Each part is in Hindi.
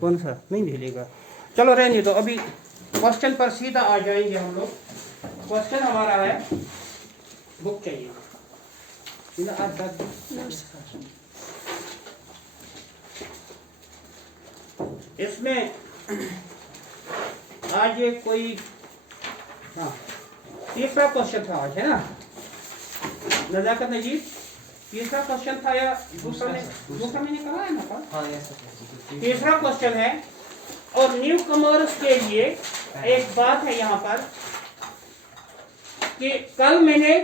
कौन सा नहीं मिलेगा, चलो रहने दो। अभी क्वेश्चन पर सीधा आ जाएंगे हम लोग। क्वेश्चन हमारा है, बुक चाहिए इसमें आज ये कोई, हाँ तीसरा क्वेश्चन था आज, है ना नजाकत नजीब? तीसरा क्वेश्चन था या दूसरा मैंने कहा है ना कल? हाँ, तीसरा क्वेश्चन है। और न्यू कमर्स के लिए एक बात है यहाँ पर कि कल मैंने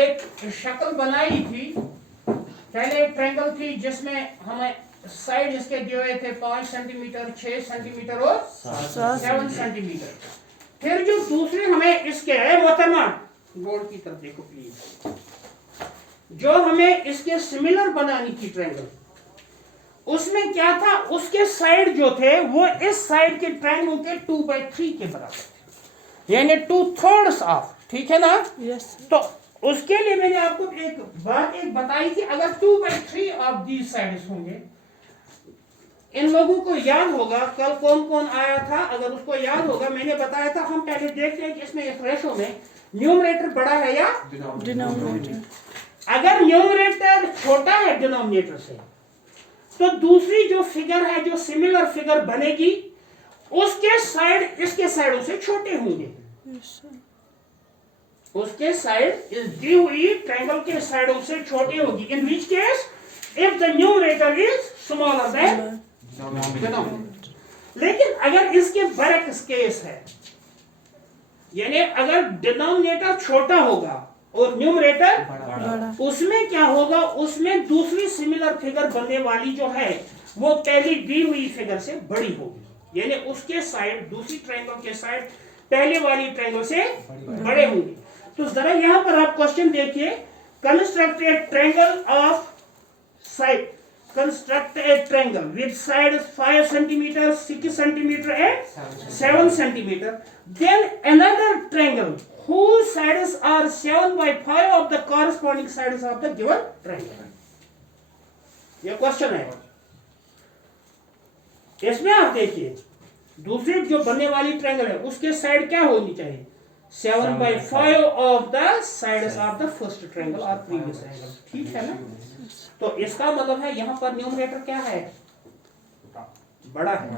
एक शक्ल बनाई थी। पहले एक ट्रायंगल थी जिसमें हमें साइड इसके दिए हुए थे 5 सेंटीमीटर, 6 सेंटीमीटर और 7 सेंटीमीटर। फिर जो दूसरे हमें इसके है मोहतरमा, बोर्ड की तरफ देखो प्लीज, जो हमें इसके सिमिलर बनानी थी ट्रायंगल, उसमें क्या था, उसके साइड जो थे वो इस साइड के ट्रायंगल के 2/3 के बराबर थे, यानी 2/3 ऑफ, ठीक है ना? Yes. तो उसके लिए मैंने आपको एक बात बताई थी, अगर 2/3 ऑफ दीज साइड्स होंगे, इन लोगों को याद होगा कल कौन कौन आया था, अगर उसको याद होगा मैंने बताया था, हम पहले देखते हैं कि इसमें इस रेशो में न्यूमरेटर बड़ा है या डिनोमिनेटर। अगर न्यूमरेटर छोटा है डिनोमिनेटर से, तो दूसरी जो फिगर है, जो सिमिलर फिगर बनेगी, उसके साइड इसके साइडों से छोटे होंगे। Yes, sir. उसके साइड इस दी हुई ट्रायंगल के साइडों से छोटे होगी। In which case if the numerator is smaller than denominator. लेकिन अगर इसके बरक्स केस है, यानी अगर डिनोमिनेटर छोटा होगा और न्यूमरेटर बड़ा, उसमें क्या होगा, उसमें दूसरी सिमिलर फिगर बनने वाली जो है वो पहली दी हुई फिगर से बड़ी होगी, यानी उसके साइड, दूसरी ट्रायंगल के साइड पहले वाली ट्रायंगल से बड़े होंगे। तो जरा यहां पर आप क्वेश्चन देखिए, construct A triangle of side, construct a triangle with sides 5 centimeter, 6 centimeter and 7 centimeter. Then another triangle whose sides are 7/5 of the corresponding sides of the given triangle. ये क्वेश्चन है। इसमें आप देखिए दूसरी जो बनने वाली ट्रायंगल है उसके साइड क्या होनी चाहिए, 7/5 of the sides of the first triangle or previous triangle, ठीक है ना? तो इसका मतलब है यहाँ पर न्यूमरेटर क्या है, बड़ा है,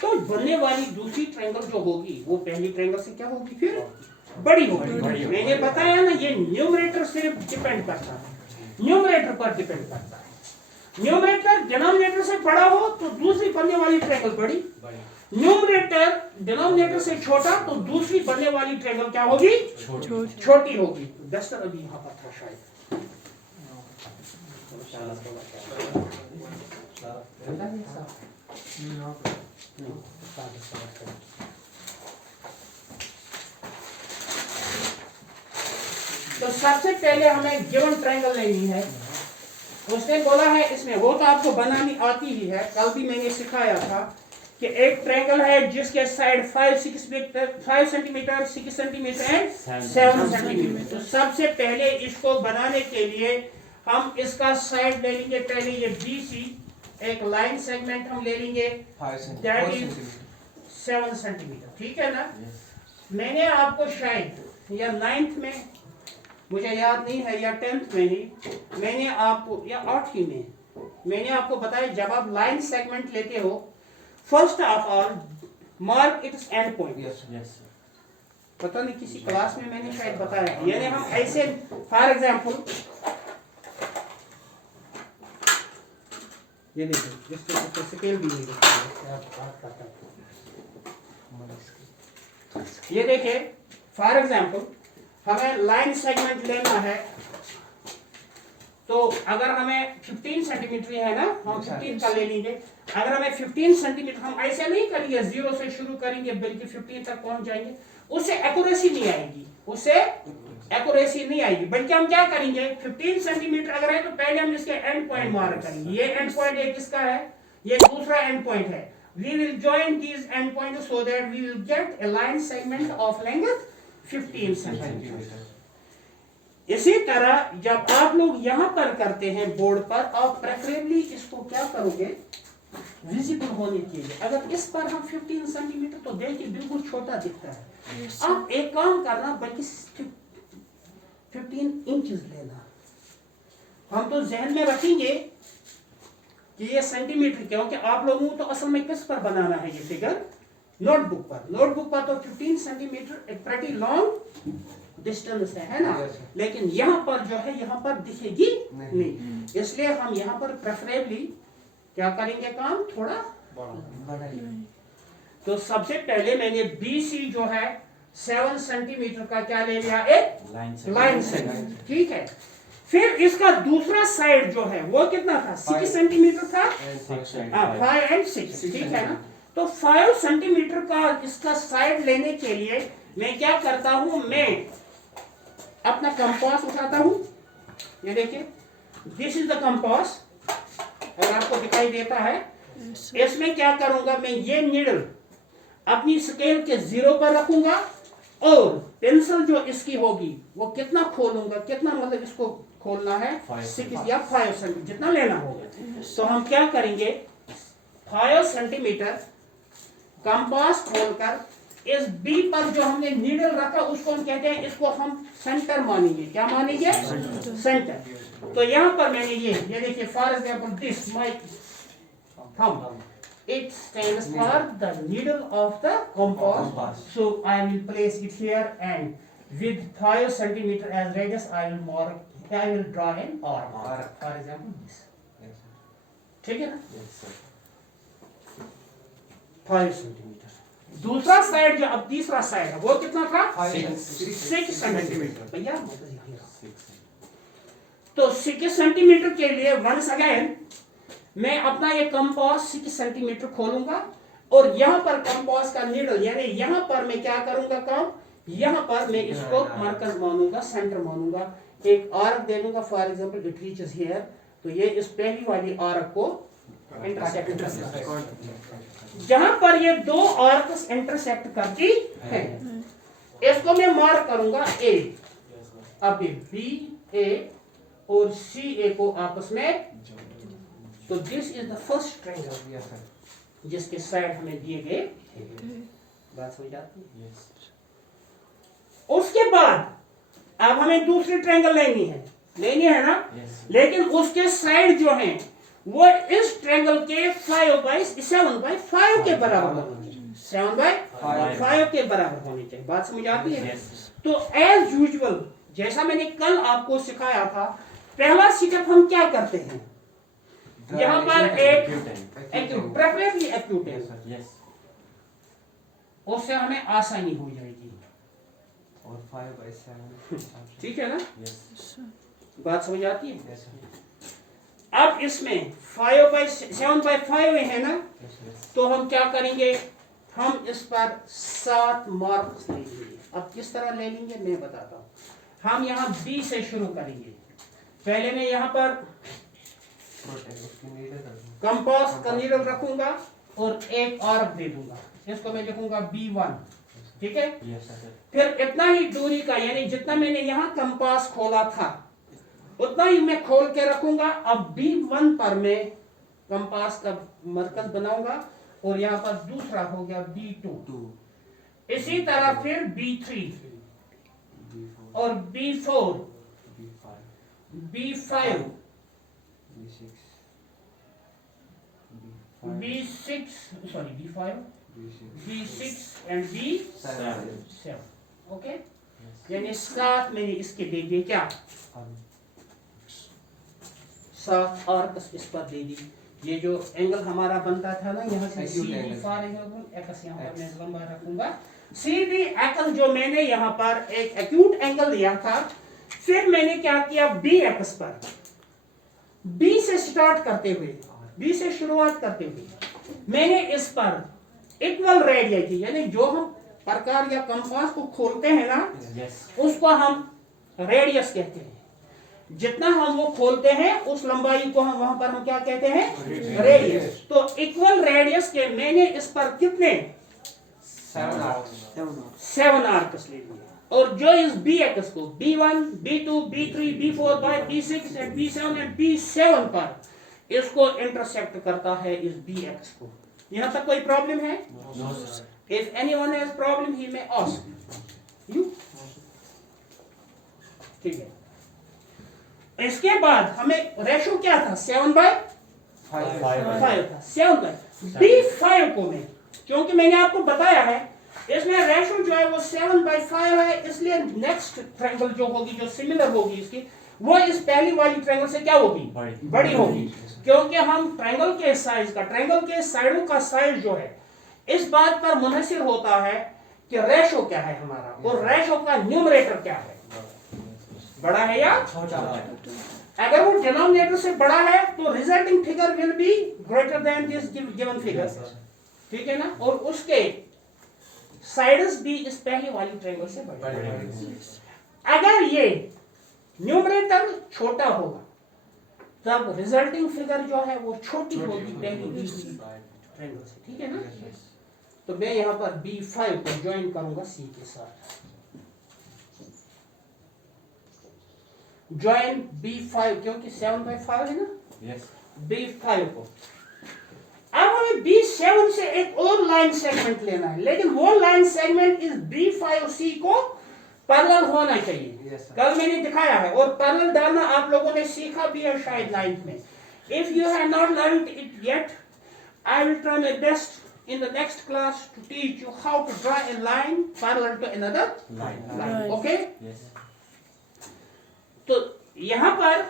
तो बनने वाली दूसरी ट्रायंगल जो होगी वो पहली ट्रायंगल से क्या होगी, फिर बड़ी होगी। मैंने बताया ना, ये न्यूमरेटर सिर्फ डिपेंड करता है, न्यूमरेटर पर डिपेंड करता है। न्यूमरेटर डिनोमिनेटर से बड़ा हो तो दूसरी बनने वाली ट्रायंगल बड़ी, न्यूमरेटर डिनोमिनेटर से छोटा तो दूसरी बनने वाली ट्रायंगल क्या होगी, छोटी होगी। डस्टर अभी यहाँ पर था शायद, तो सबसे पहले हमें गिवन ट्रायंगल लेनी है। उसने बोला है इसमें, वो तो आपको बनानी आती ही है, कल भी मैंने सिखाया था कि एक ट्रायंगल है जिसके side 5 centimetre, 6 centimetre and 7 centimetre. तो सबसे पहले इसको बनाने के लिए हम इसका साइड ले लेंगे, पहले ये BC एक लाइन सेगमेंट हम ले लेंगे, दैट इज 7 सेंटीमीटर, ठीक है ना? मैंने आपको शायद या 9th में, मुझे याद नहीं है, या 10th में ही मैंने आपको, या 8वीं में मैंने आपको बताया, जब आप लाइन सेगमेंट लेते हो, first of all mark it's and point. पता नहीं किसी क्लास में मैंने शायद बताया, यानी हम ऐसे, फॉर एग्जांपल ये देखो, जिसको स्केल भी नहीं ये देखिए, फॉर एग्जांपल हमें लाइन सेगमेंट लेना है, तो अगर हमें 15 सेंटीमीटर है ना, हम 15 का ले लेंगे। अगर हमें 15 सेंटीमीटर, हम ऐसे नहीं करेंगे 0 से शुरू करेंगे बल्कि 15 तक पहुंच जाएंगे, उससे एक्यूरेसी नहीं आएगी, बल्कि हम क्या करेंगे, 15 सेंटीमीटर अगर है तो पहले हम इसके एंड पॉइंट मार्क करेंगे। ये एंड पॉइंट एक इसका है, ये दूसरा एंड पॉइंट है। We will join these end points so that we will get a line segment of length 15 centimeters. इसी तरह जब आप लोग यहां पर करते हैं बोर्ड पर, आप प्रेफरेबली इसको क्या करोगे, विजिबल होने के लिए। अगर इस पर हम 15 सेंटीमीटर, तो देखिए बिल्कुल छोटा दिखता है। आप एक काम करना, बल्कि 15 इंचेस लेना। हम तो जहन में रखेंगे कि ये सेंटीमीटर, क्योंकि आप लोगों को तो असल में किस पर बनाना है ये फिगर, नोटबुक पर। नोटबुक पर तो 15 सेंटीमीटर एक प्रेटी लॉन्ग डिस्टेंस है ना, लेकिन यहाँ पर जो है यहाँ पर दिखेगी नहीं। इसलिए हम यहाँ पर प्रेफरेबली क्या करेंगे काम, थोड़ा बढ़ाएंगे। तो सबसे पहले मैंने BC जो है 7 सेंटीमीटर का क्या ले लिया, एक लाइन सेगमेंट, ठीक है। फिर इसका दूसरा साइड जो है वो कितना था, 6 सेंटीमीटर था, 5 and 6, ठीक है ना। तो 5 सेंटीमीटर का इसका साइड लेने के लिए मैं क्या करता हूं, मैं अपना कंपास उठाता हूं। ये देखिए, दिस इज द कंपास, और आपको दिखाई देता है। इसमें क्या करूंगा, मैं ये नीडल अपनी स्केल के 0 पर रखूंगा, और पेंसिल जो इसकी होगी वो कितना खोलूंगा, कितना मतलब इसको खोलना है, 6 या 5 सेंटीमीटर जितना लेना होगा। तो हम क्या करेंगे, 5 सेंटीमीटर कंपास खोलकर इस B पर जो हमने नीडल रखा उसको हम कहते हैं, इसको हम सेंटर मानेंगे। क्या मानेंगे, सेंटर। तो यहाँ पर मैंने ये देखिए, for example this my thumb, it stands for the needle of the compass. So I will place it here, and with 5 centimeter as radius I will draw an arc. For example this. ठीक है ना, 5 सेंटीमीटर। दूसरा साइड जो, अब तीसरा साइड है वो कितना था, 6 सेंटीमीटर। भैया तो 6 सेंटीमीटर के लिए वंस अगेन मैं अपना ये कंपास 6 सेंटीमीटर खोलूंगा, और यहाँ पर कंपास का नीडल, यानी यहाँ पर मैं क्या करूंगा काम, यहाँ पर मैं इसको मरकज मानूंगा, सेंटर मानूंगा, एक आर्क दे दूंगा। For example it reaches here, तो ये इस पहली वाली आर्क को इंटरसेक्ट, जहां पर ये दो आर्क्स इंटरसेक्ट करती है, इसको मैं मार्क करूंगा A। अब BA और CA को आपस में, तो this is the first triangle जिसके साइड हमें दिए गए। बात समझ आती है? उसके बाद अब हमें दूसरी ट्रायंगल लेनी है ना, लेकिन उसके साइड जो हैं वो इस ट्रायंगल के 7/5 के बराबर होनी चाहिए, 7/5 के बराबर होनी चाहिए। बात समझ आती है? तो एज यूजुअल जैसा मैंने कल आपको सिखाया था, पहला स्टेप हम क्या करते हैं, यहाँ पर एक एक्यूट, प्रेफरेबली एक्यूट है, उससे हमें आसानी हो जाएगी, और 5/7 ठीक है ना। बात समझ आती है? अब इसमें 7/5 है ना, तो हम क्या करेंगे, हम इस पर 7 मार्क्स लेंगे। अब किस तरह ले लेंगे मैं बताता हूँ। हम यहाँ B से शुरू करेंगे। पहले मैं यहाँ पर कंपास का नीडल रखूंगा और एक आर्क दे दूंगा, इसको मैं लिखूंगा B1, ठीक है। फिर इतना ही दूरी का, यानी जितना मैंने यहाँ कंपास खोला था उतना ही मैं खोल के रखूंगा। अब B1 पर मैं कंपास का मरकज बनाऊंगा, और यहाँ पर दूसरा हो गया B2, इसी तरह फिर B3 और B4, B5, B6 and B7, okay. यानी 7 मैंने इसके दे दिए, क्या 7 आर्क्स इस पर दे दी। ये जो एंगल हमारा बनता था ना, यहाँ से CD फॉर एग्जांपल एक्स यहाँ पर मैं लंबा रखूंगा, CD एक्स जो मैंने यहाँ पर एक एक्यूट एंगल लिया था। फिर मैंने क्या किया, B एक्स पर, B से स्टार्ट करते हुए, B से शुरुआत करते हुए मैंने इस पर इक्वल रेडियस की, यानी जो हम प्रकार या कंपास को खोलते हैं ना, उसको हम रेडियस कहते हैं। जितना हम वो खोलते हैं उस लंबाई को हम वहां पर हम क्या कहते हैं, रेडियस। तो इक्वल रेडियस के मैंने इस पर कितने 7 आर्क्स ले लिए। और जो इस bx को b1, b2, b3, b4, b6 and b7 and b7 पर इसको इंटरसेक्ट करता है इस bx को। यहाँ तक कोई प्रॉब्लम है? No, sir. If anyone has problem, he may ask you. ठीक है। इसके बाद हमें रेशो क्या था? 7/5 था। 7/5 B5 को मैं, क्योंकि मैंने आपको बताया है इसमें रेशो जो है वो 7/5 है, इसलिए नेक्स्ट ट्रायंगल जो होगी, जो सिमिलर होगी इसकी, वो इस पहली वाली ट्रायंगल से क्या होगी? बड़ी होगी। क्योंकि हम ट्रायंगल के साइज का, ट्रायंगल के साइडों का साइज जो है इस बात पर मुनहसिर होता है कि रेशो क्या है हमारा, और रेशो का न्यूमरेटर क्या है, बड़ा है या छोटा है। अगर वो डिनोमिनेटर से बड़ा है तो resulting figure will be greater than this given figure, ठीक है ना, और उसके साइड्स भी इस पहली वाली ट्रायंगल से बड़े। अगर ये न्यूमरेटर छोटा होगा तब रिजल्टिंग फिगर जो है वो छोटी होगी पहली ट्रायंगल से, ठीक है ना। तो मैं यहाँ पर B5 को ज्वाइन करूंगा C के साथ, ज्वाइन B5, क्योंकि 7/5 है ना। Yes. B5 को अब हमें B7 से एक और लाइन सेगमेंट लेना है, लेकिन वो लाइन सेगमेंट इस B5C को पैरेलल होना चाहिए। Yes, sir. कल मैंने दिखाया है, और पैरेलल डालना आप लोगों ने सीखा भी है शायद 9th में। If you have not learned it yet, I will try my best in the next class to teach you how to draw a line parallel to another line. Right. Okay? Yes. तो यहाँ पर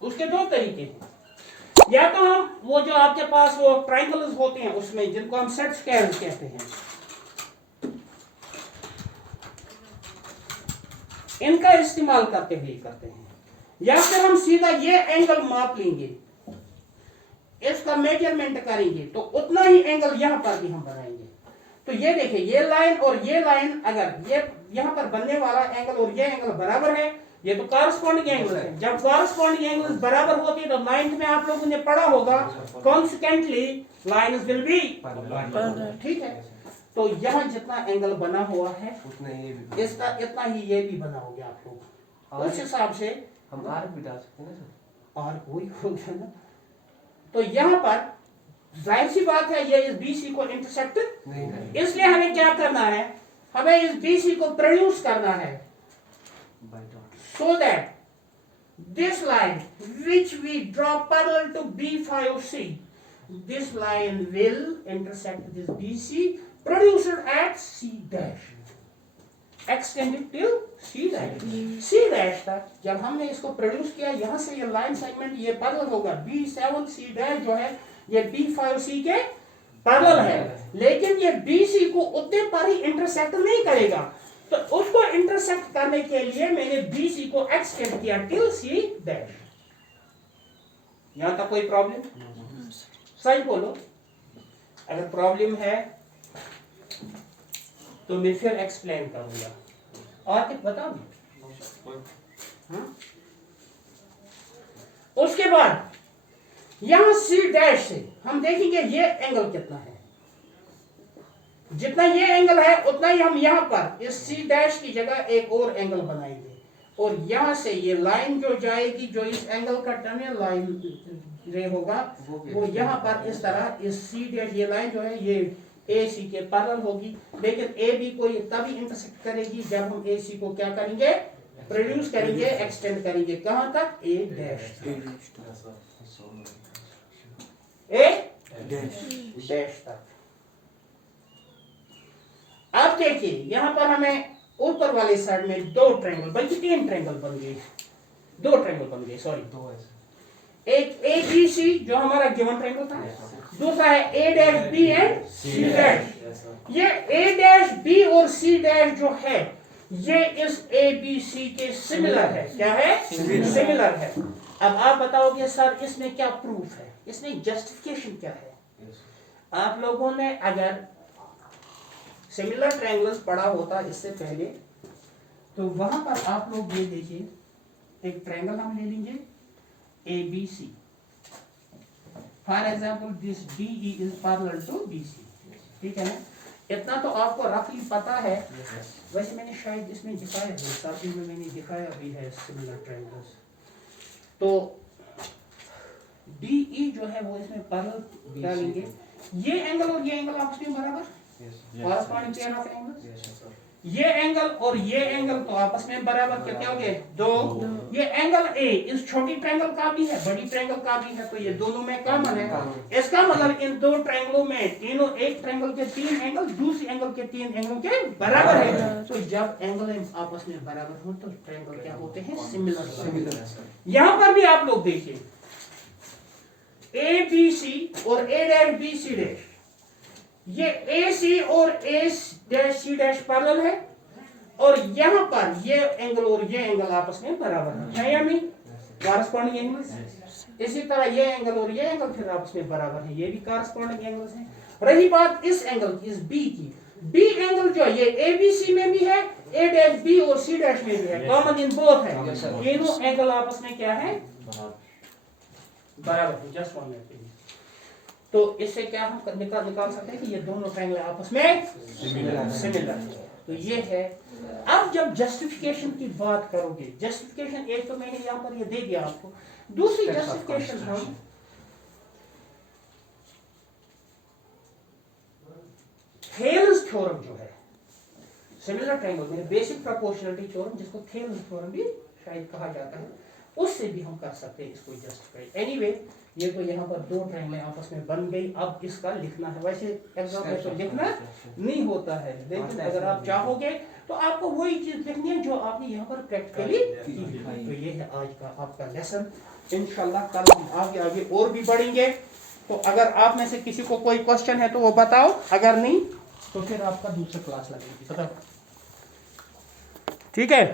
उसके दो तरीके हैं, या तो हम वो जो आपके पास वो ट्रायंगल्स होते हैं उसमें जिनको हम सेट स्क्वायर्स कहते हैं, इनका इस्तेमाल करते हैं, या फिर हम सीधा ये एंगल माप लेंगे, इसका मेजरमेंट करेंगे तो उतना ही एंगल यहां पर भी हम बनाएंगे। तो ये देखिए, ये लाइन और ये लाइन, अगर ये यहां पर बनने वाला एंगल और ये एंगल बराबर है, ये तो कॉरस्पॉन्डिंग एंगल है। जब कॉरस्पॉन्डिंग एंगल बराबर होती है तो 9th में आप लोगों ने पढ़ा होगा, कॉन्सिक्वेंटली लाइन्स विल बी, ठीक है। तो यहाँ जितना एंगल बना हुआ है उतना ये भी। इसका इतना ही ये भी बना हो गया आप लोग, उस हिसाब से हम आर्क भी डाल सकते हैं ना सर? और कोई हो गया ना। तो यहाँ पर जाहिर सी बात है ये इस BC को इंटरसेक्ट, नहीं करेंगे। इसलिए हमें क्या करना है, हमें इस BC को प्रोड्यूस करना है, By dot. so that this line which we draw parallel to B5C, this line will intersect this BC, produced at C dash, extended till C dash, C dash तक। जब हमने इसको प्रोड्यूस किया, यहाँ से ये लाइन सेगमेंट ये पैरेलल होगा, B7C dash जो है ये B5C के पैरेलल है, लेकिन ये BC को उतने पर ही इंटरसेक्ट नहीं करेगा। तो उसको इंटरसेक्ट करने के लिए मैंने BC को एक्सटेंड किया टिल C डैश। यहां तक कोई प्रॉब्लम? सही बोलो, अगर प्रॉब्लम है तो मैं फिर एक्सप्लेन करूंगा। और कुछ बताओ। उसके बाद यहां C डैश से हम देखेंगे ये एंगल कितना है, जितना ये एंगल है उतना ही हम यहाँ पर इस C डैश की जगह एक और एंगल बनाएंगे, और यहाँ से ये लाइन जो जाएगी, जो इस एंगल का टर्मिनल लाइन रे होगा, वो यहाँ पर इस तरह इस C डैश, ये लाइन जो है ये AC के पैरेलल होगी, लेकिन AB को ये तभी इंटरसेक्ट करेगी जब हम AC को क्या करेंगे, प्रोड्यूस करेंगे, एक्सटेंड करेंगे। कहाँ तक? A डैश, A डैश तक। अब देखिए यहाँ पर हमें ऊपर वाले साइड में दो ट्रायंगल, बल्कि 3 ट्रायंगल बन गए, 2 ट्रायंगल बन गए, सॉरी 2 है सर। एक ABC जो हमारा गिवन ट्रायंगल था, दूसरा है A dash B and C dash. Yes, sir. ये A डैश B और C डैश जो है ये इस ABC के सिमिलर है। क्या है? सिमिलर है। अब आप बताओगे सर इसमें क्या प्रूफ है, इसमें जस्टिफिकेशन क्या है? Yes. आप लोगों ने अगर सिमिलर ट्रायंगल्स पढ़ा होता इससे पहले, तो वहां पर आप लोग ये देखिए, एक ट्रायंगल हम ले लेंगे ABC, for example this DE is parallel to BC, ठीक है ना। इतना तो आपको रफली पता है। Yes, sir. वैसे मैंने शायद इसमें दिखाया है, सर्दी में मैंने दिखाया भी है सिमिलर ट्रायंगल्स। तो DE जो है वो इसमें पैरेलल डालेंगे। ये एंगल और ये एंगल आपस में बराबर, Yes, sir. Corresponding pair of angles. Yes, sir. ये एंगल और ये एंगल तो आपस में बराबर कितने हो गए? दो। ये एंगल A इस छोटी ट्रायंगल का भी है, बड़ी ट्रायंगल का भी है, तो ये दोनों में कॉमन है। इसका मतलब इन दो ट्रायंगलों में तीनों, एक ट्रायंगल के तीन एंगल दूसरी एंगल के तीन एंगलों के बराबर है। तो जब एंगल आपस में बराबर हो तो ट्रायंगल क्या होते हैं? सिमिलर। Similar, sir. यहां पर भी आप लोग देखिए ABC और A'BC', ये AC और AC' पैरेलल है, और यहां पर ये एंगल और ये एंगल आपस में बराबर है या नहीं? Corresponding angles. इसी तरह ये एंगल और ये एंगल फिर आपस में बराबर है, ये भी कॉरस्पॉन्डिंग एंगल्स हैं। रही बात इस एंगल की, इस B की, B एंगल जो ये ABC में भी है, A', और C' में भी है, कॉमन इन बोथ है। Yes, sir. तीनों एंगल आपस में क्या है? बराबर है। Just 1 minute. तो इससे क्या हम निकाल सकते हैं कि ये दोनों ट्रायंगल आपस में सिमिलर है। तो ये है। अब जब जस्टिफिकेशन की बात करोगे, जस्टिफिकेशन एक तो मैंने यहाँ पर ये दे दिया आपको, दूसरी जस्टिफिकेशन हम थेल्स थ्योरम जो है सिमिलर ट्रायंगल में, बेसिक प्रोपोर्शनलिटी थ्योरम जिसको थेल्स थ्योरम भी शायद कहा जाता है, उससे भी हम कर सकते हैं इसको जस्टिफाई। एनीवे ये तो यहाँ पर दो ट्रायंगल आपस में बन गई। अब इसका लिखना है, वैसे एग्जाम में तो लिखना नहीं होता है, लेकिन अगर आप चाहोगे तो आपको वही चीज लिखनी है जो आपने यहाँ पर प्रैक्टिकली की। तो ये है आज का आपका लेसन। इंशाल्लाह कल हम आगे आगे और भी बढ़ेंगे। तो अगर आप में से किसी को कोई क्वेश्चन है तो वो बताओ, अगर नहीं तो फिर आपका दूसरा क्लास लगेगी। बताओ, ठीक है?